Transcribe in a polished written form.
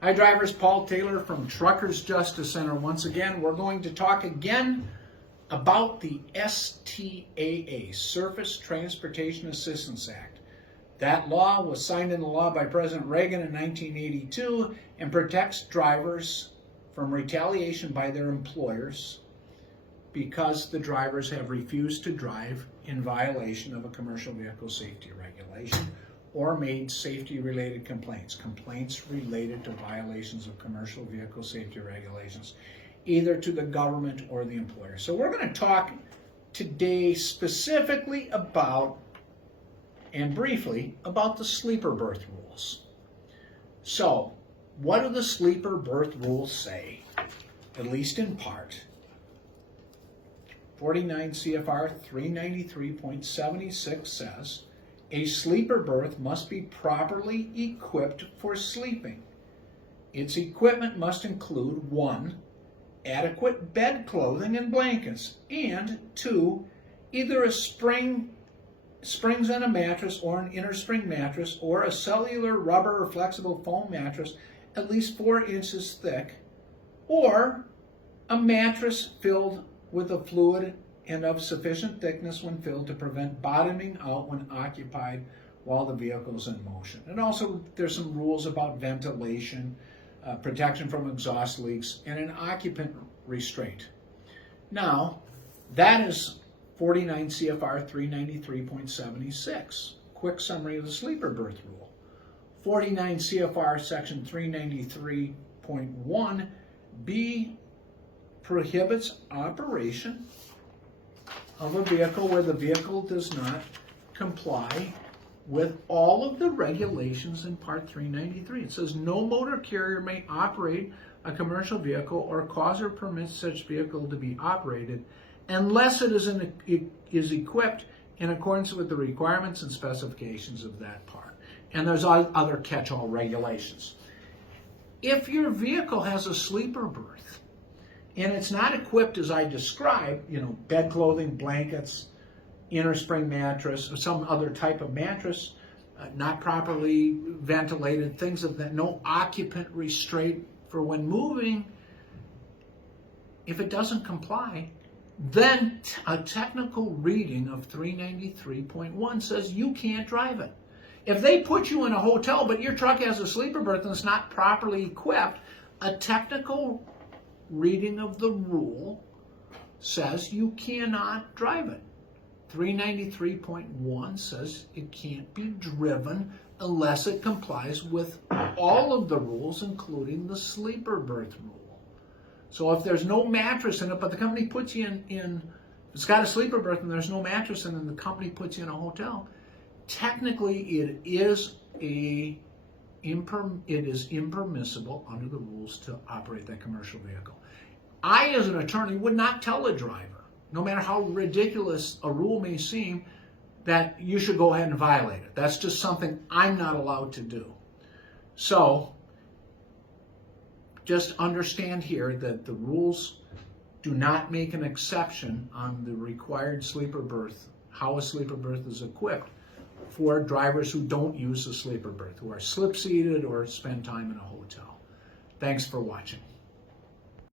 Hi drivers, Paul Taylor from Truckers Justice Center. Once again, we're going to talk again about the STAA, Surface Transportation Assistance Act. That law was signed into law by President Reagan in 1982 and protects drivers from retaliation by their employers because the drivers have refused to drive in violation of a commercial vehicle safety regulation or made safety-related complaints related to violations of commercial vehicle safety regulations, either to the government or the employer. So we're going to talk today specifically about, and briefly, about the sleeper berth rules. So, what do the sleeper berth rules say, at least in part? 49 CFR 393.76 says, a sleeper berth must be properly equipped for sleeping. Its equipment must include 1. Adequate bed clothing and blankets, and 2. Either a springs on a mattress or an inner spring mattress, or a cellular, rubber, or flexible foam mattress at least 4 inches thick, or a mattress filled with a fluid and of sufficient thickness when filled to prevent bottoming out when occupied while the vehicle is in motion. And also there's some rules about ventilation, protection from exhaust leaks, and an occupant restraint. Now, that is 49 CFR 393.76. Quick summary of the sleeper berth rule. 49 CFR section 393.1b prohibits operation of a vehicle where the vehicle does not comply with all of the regulations in Part 393. It says no motor carrier may operate a commercial vehicle or cause or permit such vehicle to be operated unless it is equipped in accordance with the requirements and specifications of that part. And there's other catch-all regulations. If your vehicle has a sleeper berth and it's not equipped as I described, bed clothing, blankets, inner spring mattress, or some other type of mattress, not properly ventilated, things of that, no occupant restraint for when moving, if it doesn't comply, then a technical reading of 393.1 says you can't drive it. If they put you in a hotel but your truck has a sleeper berth and it's not properly equipped, a technical reading of the rule says you cannot drive it. 393.1 says it can't be driven unless it complies with all of the rules, including the sleeper berth rule. So if there's no mattress in it, but the company puts you in it's got a sleeper berth and there's no mattress in it, and the company puts you in a hotel, technically it is impermissible under the rules to operate that commercial vehicle. I, as an attorney, would not tell a driver, no matter how ridiculous a rule may seem, that you should go ahead and violate it. That's just something I'm not allowed to do. So, just understand here that the rules do not make an exception on the required sleeper berth, how a sleeper berth is equipped, for drivers who don't use a sleeper berth, who are slip-seated or spend time in a hotel. Thanks for watching.